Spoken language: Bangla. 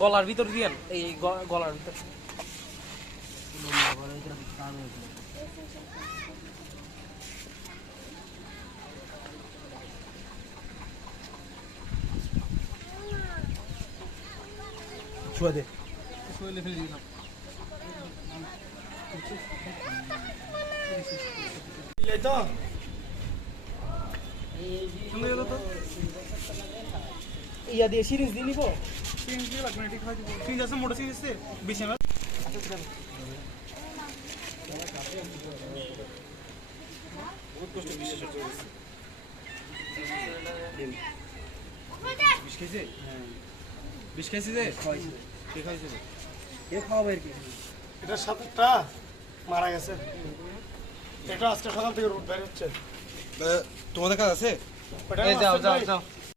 গলার ভিতর দিয়েন, এই গলার ভিতর। ছুঁয়ে দে, শরীরে ফেলে দিলাম। এই তো সুন্দর গেল তো। ইয়া দিয়ে সিরিঞ্জ দিয়ে নিবো। সিরিঞ্জ দিয়ে লাগবে না, ঠিক আছে। সিরিঞ্জ আছে, মোটা সিরিঞ্জ আছে 20 ml। বহুত কষ্ট বিশ্বাস করতে হচ্ছে। বিষ খাইছে? হ্যাঁ বিষ খাইছে যে? কে খাইছে? কে খাওয়াবে আর কি? এটা সাতটা মারা গেছে। এটা আজকে সকাল থেকে রোড বের হচ্ছে। তোমাদের কাজ আছে? ওটা এই যাও আছে যাও ভাই। যাও।